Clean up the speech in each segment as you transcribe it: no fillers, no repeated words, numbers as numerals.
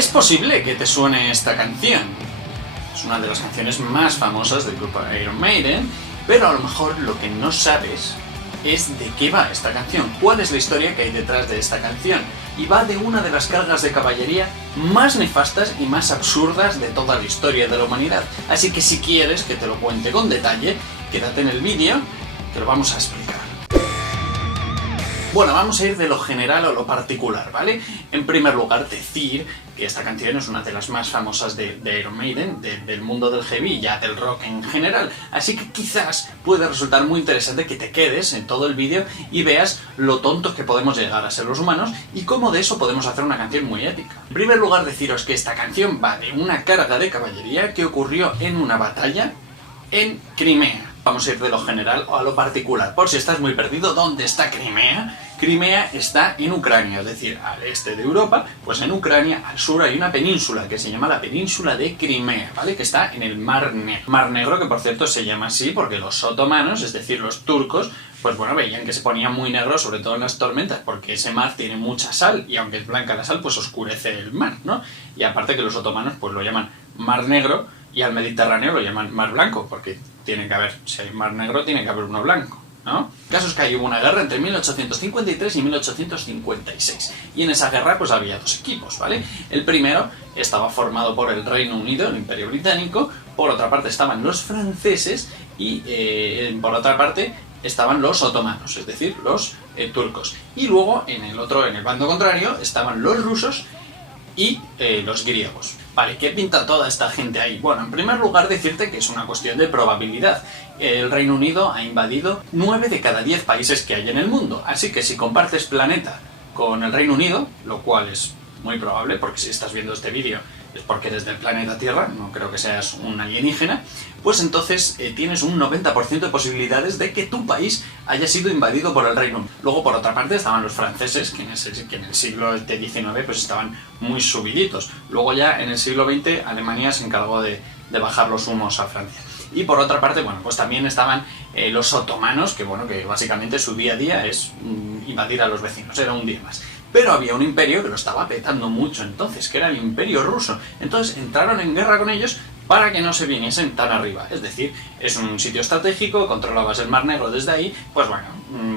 Es posible que te suene esta canción. Es una de las canciones más famosas del grupo Iron Maiden, pero a lo mejor lo que no sabes es de qué va esta canción, cuál es la historia que hay detrás de esta canción. Y va de una de las cargas de caballería más nefastas y más absurdas de toda la historia de la humanidad. Así que si quieres que te lo cuente con detalle, quédate en el vídeo, que lo vamos a explicar. Bueno, vamos a ir de lo general a lo particular, ¿vale? En primer lugar, decir que esta canción es una de las más famosas de Iron Maiden, del mundo del heavy y ya del rock en general. Así que quizás puede resultar muy interesante que te quedes en todo el vídeo y veas lo tontos que podemos llegar a ser los humanos y cómo de eso podemos hacer una canción muy épica. En primer lugar, deciros que esta canción va de una carga de caballería que ocurrió en una batalla en Crimea. Vamos a ir de lo general a lo particular. Por si estás muy perdido, ¿dónde está Crimea? Crimea está en Ucrania, es decir, al este de Europa, pues en Ucrania, al sur hay una península que se llama la península de Crimea, ¿vale? Que está en el Mar Negro. Mar Negro que, por cierto, se llama así porque los otomanos, es decir, los turcos, pues bueno, veían que se ponía muy negro, sobre todo en las tormentas, porque ese mar tiene mucha sal, y aunque es blanca la sal, pues oscurece el mar, ¿no? Y aparte que los otomanos, pues lo llaman Mar Negro, y al Mediterráneo lo llaman Mar Blanco, porque tiene que haber, si hay Mar Negro, tiene que haber uno blanco, ¿no? El caso es que hubo una guerra entre 1853 y 1856, y en esa guerra pues había dos equipos, ¿vale? El primero estaba formado por el Reino Unido, el Imperio Británico, por otra parte estaban los franceses y por otra parte estaban los otomanos, es decir, los turcos. Y luego en el bando contrario estaban los rusos y los griegos. Vale, ¿qué pinta toda esta gente ahí? Bueno, en primer lugar decirte que es una cuestión de probabilidad. El Reino Unido ha invadido 9 de cada 10 países que hay en el mundo, así que si compartes planeta con el Reino Unido, lo cual es muy probable, porque si estás viendo este vídeo es porque eres del planeta Tierra, no creo que seas un alienígena, pues entonces tienes un 90% de posibilidades de que tu país haya sido invadido por el Reino Unido. Luego, por otra parte, estaban los franceses, que en el siglo XIX pues estaban muy subiditos. Luego ya en el siglo XX Alemania se encargó de bajar los humos a Francia. Y por otra parte, bueno, pues también estaban los otomanos, que bueno, que básicamente su día a día es invadir a los vecinos, era un día más. Pero había un imperio que lo estaba petando mucho entonces, que era el Imperio Ruso. Entonces entraron en guerra con ellos para que no se viniesen tan arriba. Es decir, es un sitio estratégico, controlabas el Mar Negro desde ahí, pues bueno,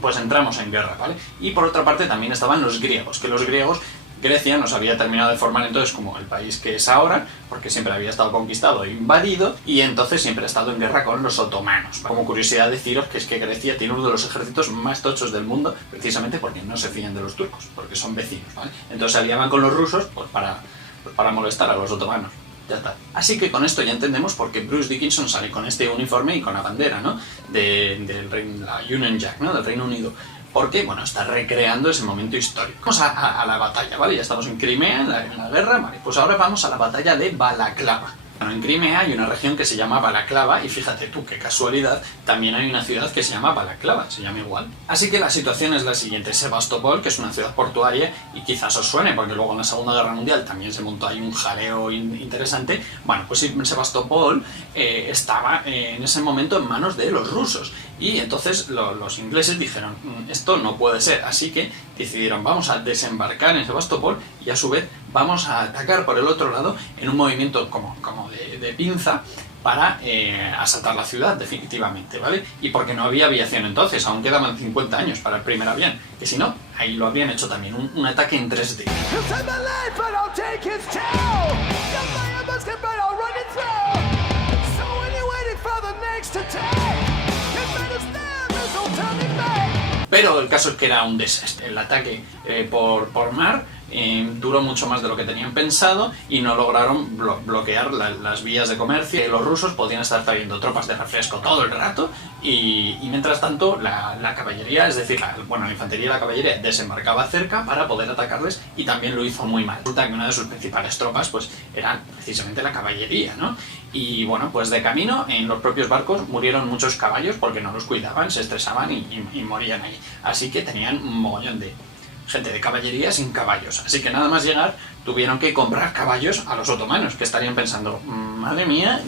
pues entramos en guerra, ¿vale? Y por otra parte también estaban los griegos, que los griegos, Grecia nos había terminado de formar entonces como el país que es ahora, porque siempre había estado conquistado e invadido, y entonces siempre ha estado en guerra con los otomanos. Como curiosidad deciros que es que Grecia tiene uno de los ejércitos más tochos del mundo, precisamente porque no se fían de los turcos, porque son vecinos, ¿vale? Entonces se aliaban con los rusos pues para molestar a los otomanos. Ya está. Así que con esto ya entendemos por qué Bruce Dickinson sale con este uniforme y con la bandera, ¿no? La Union Jack, ¿no? Del Reino Unido. Porque, bueno, está recreando ese momento histórico. Vamos a la batalla, ¿vale? Ya estamos en Crimea, en la guerra, ¿vale? Pues ahora vamos a la batalla de Balaclava. Bueno, en Crimea hay una región que se llama Balaclava y fíjate tú, qué casualidad, también hay una ciudad que se llama Balaclava, se llama igual. Así que la situación es la siguiente: Sebastopol, que es una ciudad portuaria y quizás os suene porque luego en la Segunda Guerra Mundial también se montó ahí un jaleo interesante. Bueno, pues Sebastopol estaba en ese momento en manos de los rusos y entonces los ingleses dijeron, esto no puede ser, así que decidieron, vamos a desembarcar en Sebastopol y a su vez vamos a atacar por el otro lado en un movimiento como de pinza para asaltar la ciudad definitivamente, ¿vale? Y porque no había aviación entonces, aún quedaban 50 años para el primer avión, que si no, ahí lo habrían hecho también, un ataque en 3D. Pero el caso es que era un desastre. El ataque por mar duró mucho más de lo que tenían pensado y no lograron bloquear las vías de comercio. Los rusos podían estar trayendo tropas de refresco todo el rato y mientras tanto la caballería, es decir, la infantería y la caballería desembarcaba cerca para poder atacarles y también lo hizo muy mal. Resulta que una de sus principales tropas pues era precisamente la caballería, ¿no? Y bueno, pues de camino en los propios barcos murieron muchos caballos porque no los cuidaban, se estresaban y morían ahí. Así que tenían un mogollón de gente de caballería sin caballos. Así que nada más llegar tuvieron que comprar caballos a los otomanos, que estarían pensando, madre mía,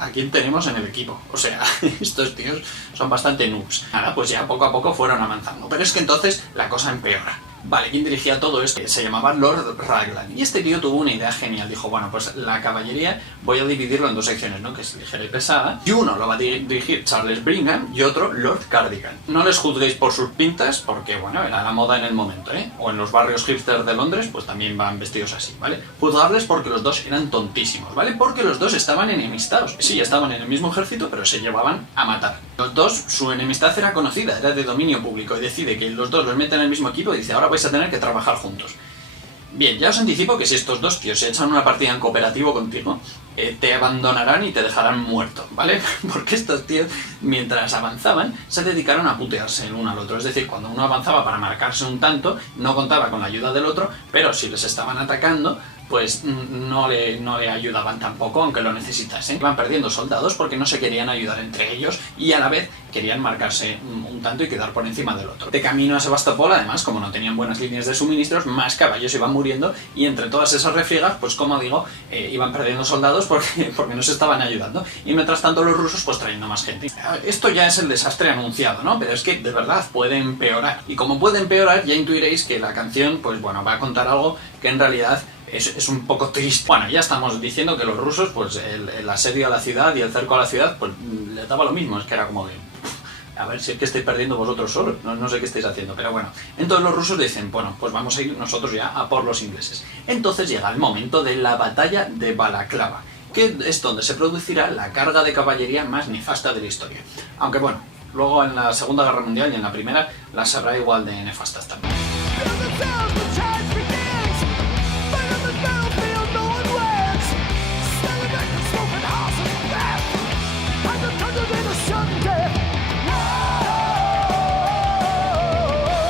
¿a quién tenemos en el equipo? O sea, estos tíos son bastante noobs. Nada, pues ya poco a poco fueron avanzando. Pero es que entonces la cosa empeora. Vale, ¿quién dirigía todo esto? Se llamaba Lord Raglan. Y este tío tuvo una idea genial. Dijo, bueno, pues la caballería voy a dividirlo en dos secciones, ¿no? Que es ligera y pesada. Y uno lo va a dirigir Charles Brigham y otro Lord Cardigan. No les juzguéis por sus pintas, porque, bueno, era la moda en el momento, ¿eh? O en los barrios hipster de Londres, pues también van vestidos así, ¿vale? Juzgarles porque los dos eran tontísimos, ¿vale? Porque los dos estaban enemistados. Sí, estaban en el mismo ejército, pero se llevaban a matar. Los dos, su enemistad era conocida, era de dominio público, y decide que los dos los meten en el mismo equipo y dice, ahora vais a tener que trabajar juntos. Bien, ya os anticipo que si estos dos tíos se echan una partida en cooperativo contigo, te abandonarán y te dejarán muerto, ¿vale? Porque estos tíos, mientras avanzaban, se dedicaron a putearse el uno al otro. Es decir, cuando uno avanzaba para marcarse un tanto, no contaba con la ayuda del otro, pero si les estaban atacando, pues no le ayudaban tampoco, aunque lo necesitasen. Iban perdiendo soldados porque no se querían ayudar entre ellos y a la vez querían marcarse un tanto y quedar por encima del otro. De camino a Sebastopol, además, como no tenían buenas líneas de suministros, más caballos iban muriendo y entre todas esas refriegas, pues como digo, iban perdiendo soldados porque no se estaban ayudando. Y mientras tanto los rusos pues trayendo más gente. Esto ya es el desastre anunciado, ¿no? Pero es que de verdad puede empeorar. Y como puede empeorar, ya intuiréis que la canción, pues bueno, va a contar algo que en realidad es un poco triste. Bueno, ya estamos diciendo que los rusos, pues el asedio a la ciudad y el cerco a la ciudad, pues les daba lo mismo, es que era como de... A ver, si es que estáis perdiendo vosotros solos, no sé qué estáis haciendo, pero bueno. Entonces los rusos dicen, bueno, pues vamos a ir nosotros ya a por los ingleses. Entonces llega el momento de la batalla de Balaclava, que es donde se producirá la carga de caballería más nefasta de la historia. Aunque bueno, luego en la Segunda Guerra Mundial y en la Primera las habrá igual de nefastas también.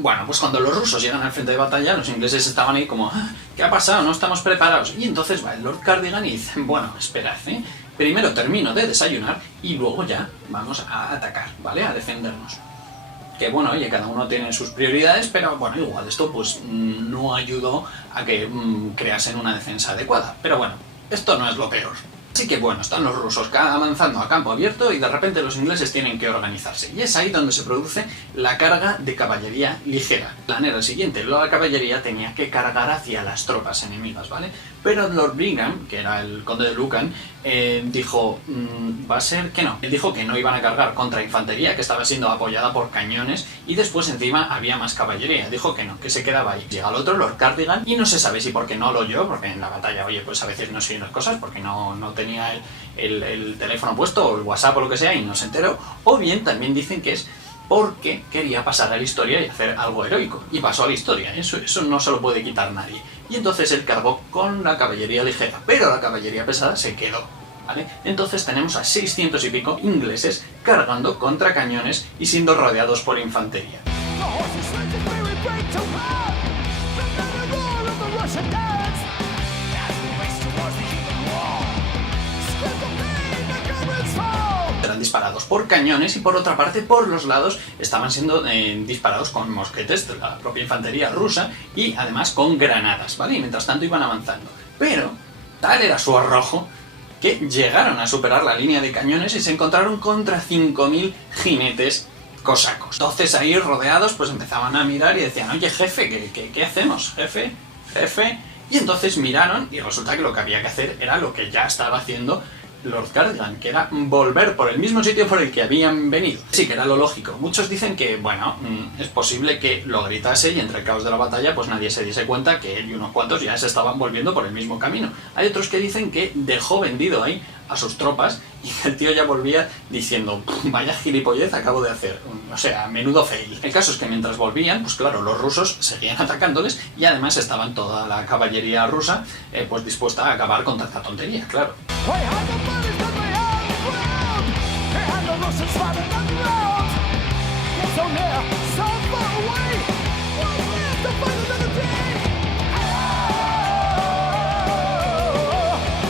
Bueno, pues cuando los rusos llegan al frente de batalla, los ingleses estaban ahí como, ¿qué ha pasado? No estamos preparados. Y entonces va el Lord Cardigan y dice, bueno, esperad, ¿eh? Primero termino de desayunar y luego ya vamos a atacar, ¿vale? A defendernos. Que bueno, oye, cada uno tiene sus prioridades, pero bueno, igual esto pues no ayudó a que creasen una defensa adecuada. Pero bueno, esto no es lo peor. Así que bueno, están los rusos avanzando a campo abierto y de repente los ingleses tienen que organizarse. Y es ahí donde se produce la carga de caballería ligera. El plan era el siguiente, la caballería tenía que cargar hacia las tropas enemigas, ¿vale? Pero Lord Brigham, que era el conde de Lucan, dijo, va a ser que no. Él dijo que no iban a cargar contra infantería, que estaba siendo apoyada por cañones, y después encima había más caballería. Dijo que no, que se quedaba ahí. Llega el otro, Lord Cardigan, y no se sabe si porque no lo oyó, porque en la batalla, oye, pues a veces no se oyen las cosas, porque no tenía el teléfono puesto, o el WhatsApp o lo que sea, y no se enteró, o bien también dicen que es porque quería pasar a la historia y hacer algo heroico. Y pasó a la historia, eso no se lo puede quitar nadie. Y entonces él cargó con la caballería ligera, pero la caballería pesada se quedó, ¿vale? Entonces tenemos a 600 y pico ingleses cargando contra cañones y siendo rodeados por infantería. Eran disparados por cañones y por otra parte por los lados estaban siendo disparados con mosquetes de la propia infantería rusa y además con granadas, ¿vale? Y mientras tanto iban avanzando. Pero tal era su arrojo que llegaron a superar la línea de cañones y se encontraron contra 5.000 jinetes cosacos. Entonces ahí rodeados pues empezaban a mirar y decían, oye jefe, ¿qué hacemos? Jefe. Y entonces miraron y resulta que lo que había que hacer era lo que ya estaba haciendo Lord Cardigan, que era volver por el mismo sitio por el que habían venido. Sí, que era lo lógico. Muchos dicen que, bueno, es posible que lo gritase y entre el caos de la batalla pues nadie se diese cuenta que él y unos cuantos ya se estaban volviendo por el mismo camino. Hay otros que dicen que dejó vendido ahí a sus tropas y que el tío ya volvía diciendo, vaya gilipollez acabo de hacer, o sea, menudo fail. El caso es que mientras volvían, pues claro, los rusos seguían atacándoles y además estaban toda la caballería rusa pues dispuesta a acabar con tanta tontería, claro.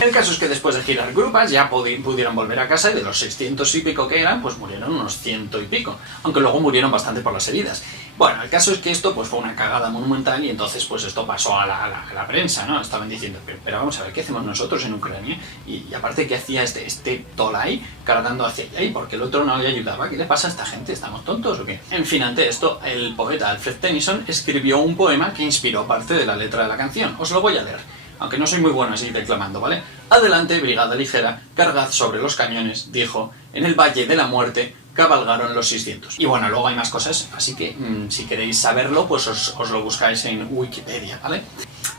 El caso es que después de girar grupas ya pudieron volver a casa y de los 600 y pico que eran, pues murieron unos 100 y pico, aunque luego murieron bastante por las heridas. Bueno, el caso es que esto pues fue una cagada monumental y entonces pues esto pasó a la prensa, ¿no? Estaban diciendo, pero vamos a ver, ¿qué hacemos nosotros en Ucrania? Y aparte, ¿qué hacía este Tolai cargando hacia allá? ¿Y por qué el otro no le ayudaba? ¿Qué le pasa a esta gente? ¿Estamos tontos o qué? En fin, ante esto, el poeta Alfred Tennyson escribió un poema que inspiró parte de la letra de la canción. Os lo voy a leer, aunque no soy muy bueno así declamando, ¿vale? Adelante, brigada ligera, cargad sobre los cañones, dijo, en el valle de la muerte cabalgaron los 600. Y bueno, luego hay más cosas, así que si queréis saberlo, pues os lo buscáis en Wikipedia, ¿vale?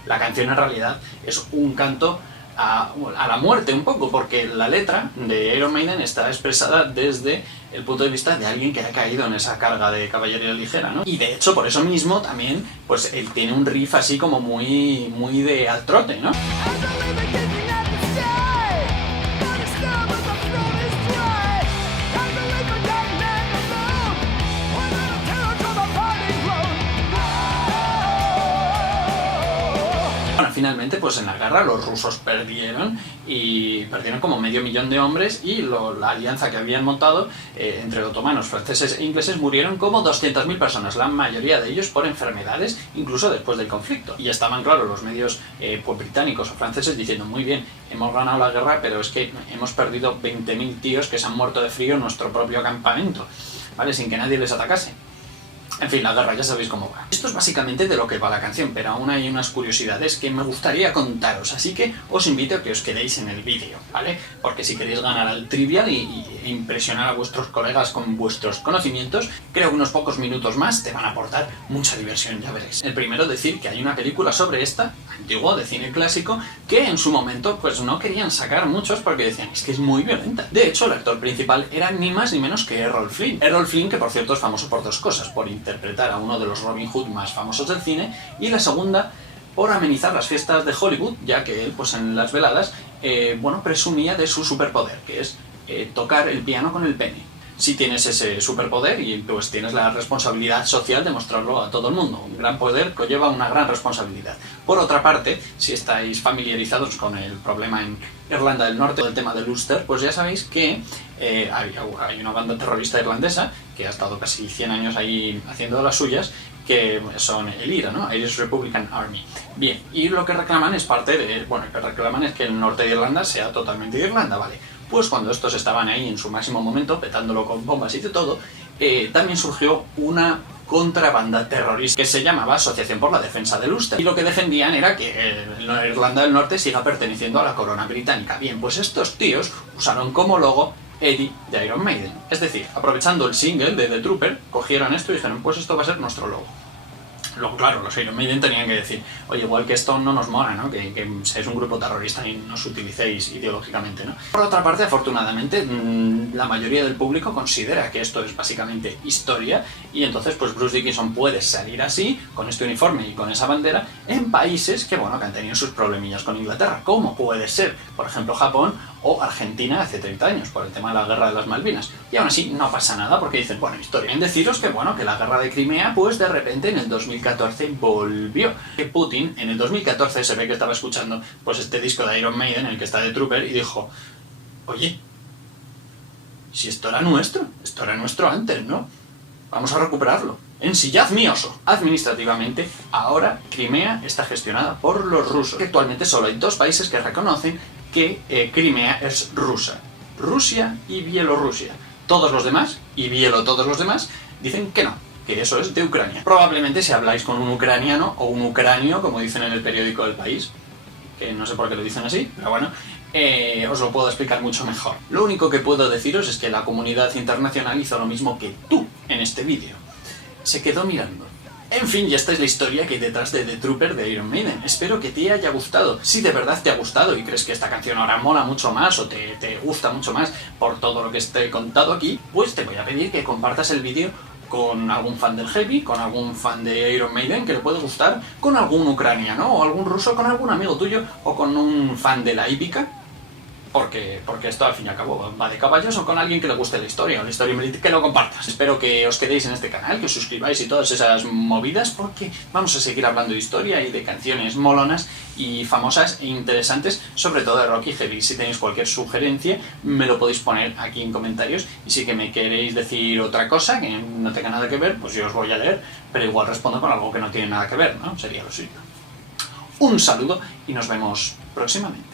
La canción en realidad es un canto a la muerte un poco, porque la letra de Iron Maiden está expresada desde el punto de vista de alguien que ha caído en esa carga de caballería ligera, ¿no? Y de hecho, por eso mismo también, pues él tiene un riff así como muy de al trote, ¿no? Bueno, finalmente, pues en la guerra los rusos perdieron y perdieron como 500.000 de hombres y la alianza que habían montado entre otomanos, franceses e ingleses murieron como 200.000 personas, la mayoría de ellos por enfermedades, incluso después del conflicto. Y estaban, claro, los medios pues, británicos o franceses diciendo, muy bien, hemos ganado la guerra, pero es que hemos perdido 20.000 tíos que se han muerto de frío en nuestro propio campamento, ¿vale? Sin que nadie les atacase. En fin, la guerra, ya sabéis cómo va. Esto es básicamente de lo que va la canción, pero aún hay unas curiosidades que me gustaría contaros, así que os invito a que os quedéis en el vídeo, ¿vale? Porque si queréis ganar al Trivial e impresionar a vuestros colegas con vuestros conocimientos, creo que unos pocos minutos más te van a aportar mucha diversión, ya veréis. El primero, decir que hay una película sobre esta, antigua, de cine clásico, que en su momento pues no querían sacar muchos porque decían, es que es muy violenta. De hecho, el actor principal era ni más ni menos que Errol Flynn. Errol Flynn, que por cierto es famoso por dos cosas, por interpretar a uno de los Robin Hood más famosos del cine, y la segunda por amenizar las fiestas de Hollywood, ya que él, pues en las veladas, bueno, presumía de su superpoder, que es tocar el piano con el pene. Si tienes ese superpoder y pues tienes la responsabilidad social de mostrarlo a todo el mundo. Un gran poder conlleva una gran responsabilidad. Por otra parte, si estáis familiarizados con el problema en Irlanda del Norte, el tema del Ulster, pues ya sabéis que hay una banda terrorista irlandesa que ha estado casi 100 años ahí haciendo las suyas, que son el IRA, ¿no? Irish Republican Army. Bien, y lo que reclaman es parte de... Bueno, lo que reclaman es que el norte de Irlanda sea totalmente de Irlanda, ¿vale? Pues cuando estos estaban ahí en su máximo momento, petándolo con bombas y de todo, también surgió una contrabanda terrorista que se llamaba Asociación por la Defensa del Ulster. Y lo que defendían era que Irlanda del Norte siga perteneciendo a la corona británica. Bien, pues estos tíos usaron como logo Eddie de Iron Maiden. Es decir, aprovechando el single de The Trooper, cogieron esto y dijeron, pues esto va a ser nuestro logo. Luego, claro, los Iron Maiden tenían que decir, oye, igual que esto no nos mola, ¿no? Que seáis un grupo terrorista y nos utilicéis ideológicamente, ¿no? Por otra parte, afortunadamente, la mayoría del público considera que esto es básicamente historia y entonces, pues Bruce Dickinson puede salir así, con este uniforme y con esa bandera, en países que, bueno, que han tenido sus problemillas con Inglaterra, como puede ser, por ejemplo, Japón o Argentina hace 30 años, por el tema de la guerra de las Malvinas. Y aún así no pasa nada porque dicen, bueno, historia. En deciros que, bueno, que la guerra de Crimea, pues de repente en el 2014 volvió. Que Putin en el 2014 se ve que estaba escuchando pues este disco de Iron Maiden, en el que está The Trooper, y dijo, oye, si esto era nuestro antes, ¿no? Vamos a recuperarlo. Ensillad mi oso. Administrativamente, ahora Crimea está gestionada por los rusos. Actualmente solo hay dos países que reconocen que Crimea es rusa. Rusia y Bielorrusia. Todos los demás, todos los demás, dicen que no, que eso es de Ucrania. Probablemente si habláis con un ucraniano o un ucranio, como dicen en el periódico El País, que no sé por qué lo dicen así, pero bueno, os lo puedo explicar mucho mejor. Lo único que puedo deciros es que la comunidad internacional hizo lo mismo que tú en este vídeo. Se quedó mirando. En fin, y esta es la historia que hay detrás de The Trooper de Iron Maiden. Espero que te haya gustado. Si de verdad te ha gustado y crees que esta canción ahora mola mucho más o te gusta mucho más por todo lo que te he contado aquí, pues te voy a pedir que compartas el vídeo con algún fan del heavy, con algún fan de Iron Maiden que le puede gustar, con algún ucraniano o algún ruso, con algún amigo tuyo o con un fan de la hípica. porque esto al fin y al cabo va de caballos, o con alguien que le guste la historia, o la historia que lo compartas. Espero que os quedéis en este canal, que os suscribáis y todas esas movidas, porque vamos a seguir hablando de historia y de canciones molonas y famosas e interesantes, sobre todo de rock y heavy. Si tenéis cualquier sugerencia, me lo podéis poner aquí en comentarios, y si que me queréis decir otra cosa que no tenga nada que ver, pues yo os voy a leer, pero igual respondo con algo que no tiene nada que ver, ¿no? Sería lo suyo. Un saludo y nos vemos próximamente.